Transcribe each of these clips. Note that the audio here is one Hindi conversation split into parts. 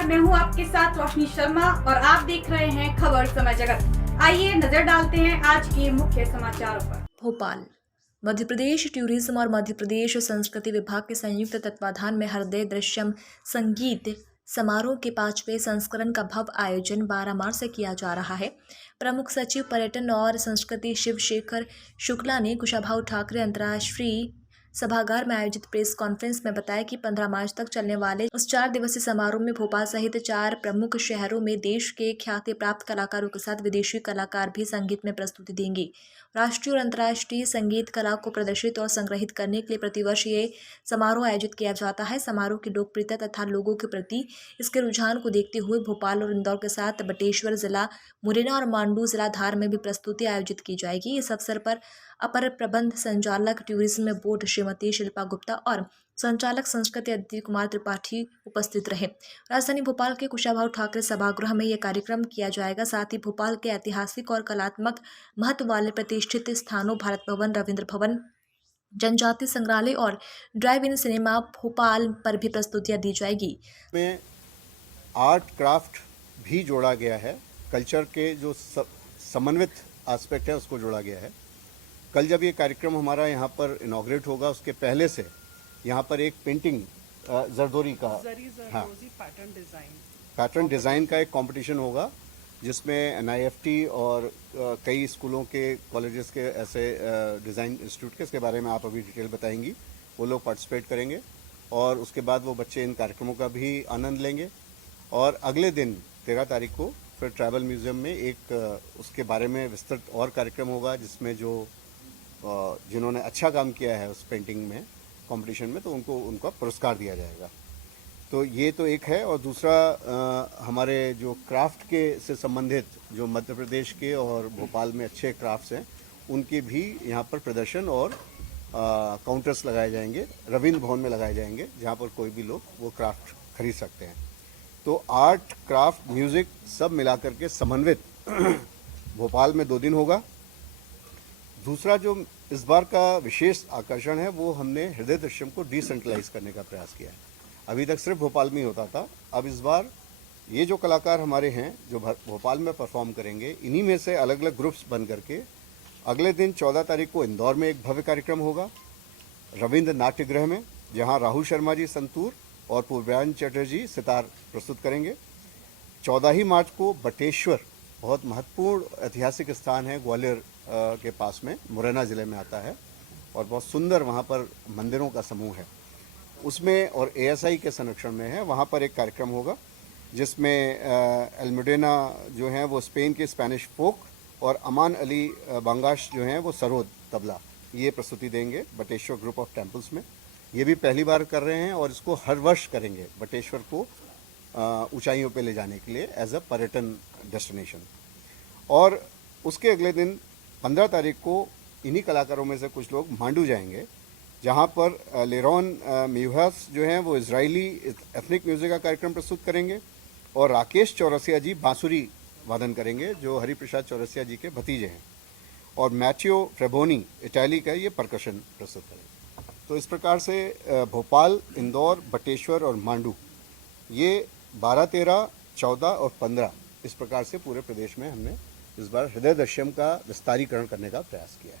नमस्कार, मैं हूं आपके साथ रोशनी शर्मा और आप देख रहे हैं खबर समय जगत। आइए नजर डालते हैं आज के मुख्य समाचारों पर। भोपाल मध्य प्रदेश टूरिज्म और मध्य प्रदेश संस्कृति विभाग के संयुक्त तत्वाधान में हृदय दृश्यम संगीत समारोह के 5वें संस्करण का भव्य आयोजन 12 मार्च से किया जा रहा है। प्रमुख सचिव पर्यटन और संस्कृति शिव शेखर शुक्ला ने कुशाभाऊ ठाकरे अंतर्राष्ट्रीय सभागार में आयोजित प्रेस कॉन्फ्रेंस में बताया कि 15 मार्च तक चलने वाले उस 4 दिवसीय समारोह में भोपाल सहित 4 प्रमुख शहरों में देश के ख्याति प्राप्त कलाकारों के साथ विदेशी कलाकार भी संगीत में प्रस्तुति देंगे। राष्ट्रीय और अंतर्राष्ट्रीय संगीत कला को प्रदर्शित और संग्रहित करने के लिए प्रतिवर्ष ये समारोह आयोजित किया जाता है। समारोह की लोकप्रियता तथा लोगों के प्रति इसके रुझान को देखते हुए भोपाल और इंदौर के साथ बटेश्वर जिला, मुरैना और मांडू जिला धार में भी प्रस्तुति आयोजित की जाएगी। इस अवसर पर अपर प्रबंध संचालक टूरिज्म बोर्ड श्रीमती शिल्पा गुप्ता और संचालक संस्कृति अदिति कुमार त्रिपाठी उपस्थित रहे। राजधानी भोपाल के कुशाभाऊ ठाकरे सभागृह में यह कार्यक्रम किया जाएगा। साथ ही भोपाल के ऐतिहासिक और कलात्मक महत्व वाले प्रतिष्ठित स्थानों भारत भवन, रविंद्र भवन, जनजाति संग्रहालय और ड्राइव इन सिनेमा भोपाल पर भी प्रस्तुतियां दी जाएगी। में आर्ट क्राफ्ट भी जोड़ा गया है। कल्चर के जो समन्वित एस्पेक्ट है उसको जोड़ा गया है। कल जब ये कार्यक्रम हमारा यहाँ पर इनॉग्रेट होगा उसके पहले से यहाँ पर एक पेंटिंग जरदोरी का पैटर्न डिज़ाइन का एक कंपटीशन होगा जिसमें NIFT और कई स्कूलों के कॉलेजेस के ऐसे डिज़ाइन इंस्टीट्यूट के, इसके बारे में आप अभी डिटेल बताएंगी, वो लोग पार्टिसिपेट करेंगे और उसके बाद वो बच्चे इन कार्यक्रमों का भी आनंद लेंगे। और अगले दिन 13 तारीख को फिर ट्राइबल म्यूज़ियम में एक उसके बारे में विस्तृत और कार्यक्रम होगा जिसमें जो जिन्होंने अच्छा काम किया है उस पेंटिंग में कंपटीशन में तो उनका पुरस्कार दिया जाएगा। तो ये तो एक है। और दूसरा हमारे जो क्राफ्ट के से संबंधित जो मध्य प्रदेश के और भोपाल में अच्छे क्राफ्ट्स हैं उनके भी यहाँ पर प्रदर्शन और काउंटर्स लगाए जाएंगे, रविंद्र भवन में लगाए जाएंगे जहाँ पर कोई भी लोग वो क्राफ्ट खरीद सकते हैं। तो आर्ट, क्राफ्ट, म्यूज़िक सब मिलाकर के समन्वित भोपाल में 2 दिन होगा। दूसरा जो इस बार का विशेष आकर्षण है वो हमने हृदय दृश्यम को डिसेंट्रलाइज करने का प्रयास किया है। अभी तक सिर्फ भोपाल में ही होता था। अब इस बार ये जो कलाकार हमारे हैं जो भोपाल में परफॉर्म करेंगे, इन्हीं में से अलग अलग ग्रुप्स बन करके अगले दिन 14 तारीख को इंदौर में एक भव्य कार्यक्रम होगा रविंद्र नाट्य गृह में, जहाँ राहुल शर्मा जी संतूर और पूर्वांचल चटर्जी सितार प्रस्तुत करेंगे। 14 ही मार्च को बटेश्वर, बहुत महत्वपूर्ण ऐतिहासिक स्थान है, ग्वालियर के पास में, मुरैना ज़िले में आता है और बहुत सुंदर वहाँ पर मंदिरों का समूह है उसमें, और ASI के संरक्षण में है। वहाँ पर एक कार्यक्रम होगा जिसमें एल्मुडेना जो हैं वो स्पेन के स्पेनिश फोक और अमान अली बांगाश जो हैं वो सरोद तबला, ये प्रस्तुति देंगे बटेश्वर ग्रुप ऑफ टेम्पल्स में। ये भी पहली बार कर रहे हैं और इसको हर वर्ष करेंगे बटेश्वर को ऊंचाइयों पे ले जाने के लिए एज अ पर्यटन डेस्टिनेशन। और उसके अगले दिन 15 तारीख को इन्हीं कलाकारों में से कुछ लोग मांडू जाएंगे जहां पर लेरॉन म्यूहस जो हैं वो इजरायली एथनिक म्यूज़िक का कार्यक्रम प्रस्तुत करेंगे और राकेश चौरसिया जी बांसुरी वादन करेंगे जो हरिप्रसाद चौरसिया जी के भतीजे हैं, और मैथियो फ्रेबोनी इटाली का ये परकशन प्रस्तुत करेंगे। तो इस प्रकार से भोपाल, इंदौर, बटेश्वर और मांडू ये 12, 13, 14 और 15 इस प्रकार से पूरे प्रदेश में हमने इस बार हृदय दृश्यम का विस्तारीकरण करने का प्रयास किया है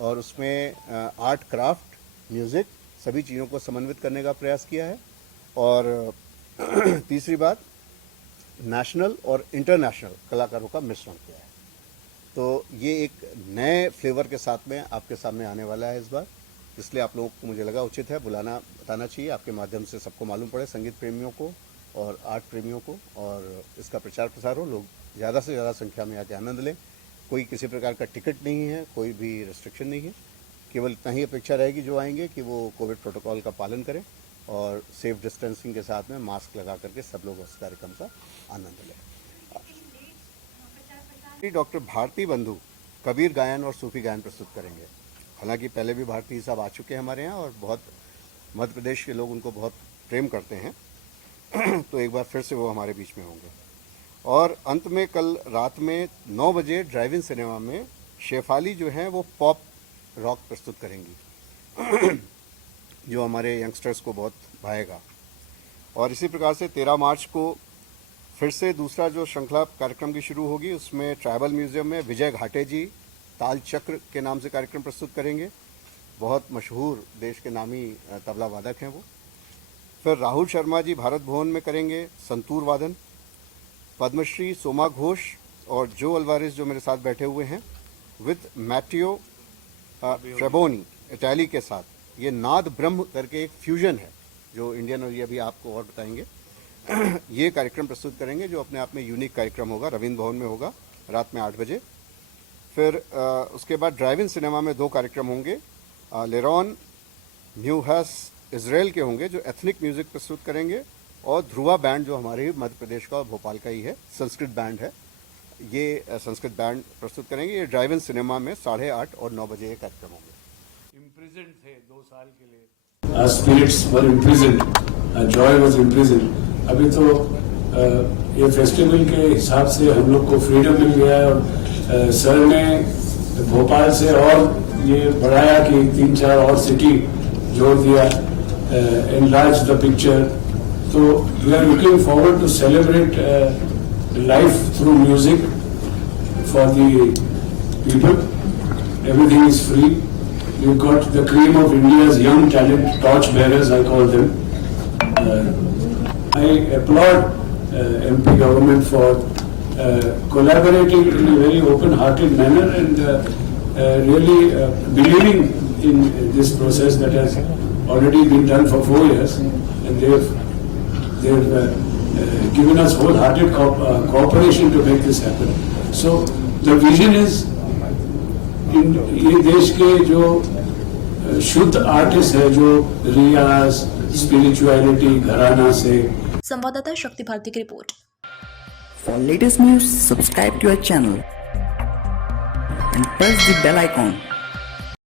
और उसमें आर्ट, क्राफ्ट, म्यूज़िक सभी चीज़ों को समन्वित करने का प्रयास किया है। और तीसरी बात, नेशनल और इंटरनेशनल कलाकारों का मिश्रण किया है। तो ये एक नए फ्लेवर के साथ में आपके सामने आने वाला है इस बार, इसलिए आप लोगों को मुझे लगा उचित है बताना चाहिए, आपके माध्यम से सबको मालूम पड़े, संगीत प्रेमियों को और आर्ट प्रेमियों को, और इसका प्रचार प्रसार हो, लोग ज़्यादा से ज़्यादा संख्या में आके आनंद लें। कोई किसी प्रकार का टिकट नहीं है, कोई भी रेस्ट्रिक्शन नहीं है, केवल इतना ही अपेक्षा रहेगी जो आएंगे कि वो कोविड प्रोटोकॉल का पालन करें और सेफ डिस्टेंसिंग के साथ में मास्क लगा करके सब लोग उस कार्यक्रम का आनंद लें। डॉक्टर भारती बंधु कबीर गायन और सूफी गायन प्रस्तुत करेंगे। हालांकि पहले भी भारती साहब आ चुके हैं हमारे यहाँ और बहुत मध्य प्रदेश के लोग उनको बहुत प्रेम करते हैं तो एक बार फिर से वो हमारे बीच में होंगे। और अंत में कल रात में 9 बजे ड्राइव इन सिनेमा में शेफाली जो हैं वो पॉप रॉक प्रस्तुत करेंगी जो हमारे यंगस्टर्स को बहुत भाएगा। और इसी प्रकार से 13 मार्च को फिर से दूसरा जो श्रृंखला कार्यक्रम की शुरू होगी उसमें ट्राइबल म्यूजियम में विजय घाटे जी ताल चक्र के नाम से कार्यक्रम प्रस्तुत करेंगे। बहुत मशहूर देश के नामी तबला वादक हैं वो। फिर राहुल शर्मा जी भारत भवन में करेंगे संतूर वादन। पद्मश्री सोमा घोष और जो अल्वारिस जो मेरे साथ बैठे हुए हैं विद मैटियो फ्रेबोनी इटैली के साथ ये नाद ब्रह्म करके एक फ्यूजन है जो इंडियन और ये अभी आपको और बताएंगे ये कार्यक्रम प्रस्तुत करेंगे जो अपने आप में यूनिक कार्यक्रम होगा। रविंद्र भवन में होगा रात में 8 बजे। फिर उसके बाद ड्राइव इन सिनेमा में 2 कार्यक्रम होंगे। लेरॉन न्यूहस इजराइल के होंगे जो एथनिक म्यूज़िक प्रस्तुत करेंगे और ध्रुवा बैंड जो हमारे मध्य प्रदेश का और भोपाल का ही है, संस्कृत बैंड है, ये संस्कृत बैंड प्रस्तुत करेंगे। ये ड्राइव इन सिनेमा में 8:30 और 9 बजे ये कार्यक्रम होंगे। इम्प्रिजन्ड थे 2 साल के लिए। Our spirits were imprisoned, our joy was imprisoned. अभी तो ये फेस्टिवल के हिसाब से हम लोग को फ्रीडम मिल गया है और सर ने भोपाल से और ये बढ़ाया कि 3-4 और सिटी जोड़ दिया, enlarge the picture. So we are looking forward to celebrate life through music for the people. Everything is free. We've got the cream of India's young talent, torch bearers, I call them. I applaud MP government for collaborating in a very open-hearted manner and really believing in this process that has already been done for 4 years, and they've given us wholehearted cooperation to make this happen. So the vision is ये देश के जो शुद्ध आर्टिस्ट है जो रियाज स्पिरिचुअलिटी घराना से। संवाददाता शक्ति भारती की report. For latest news, subscribe to our channel and press the bell icon.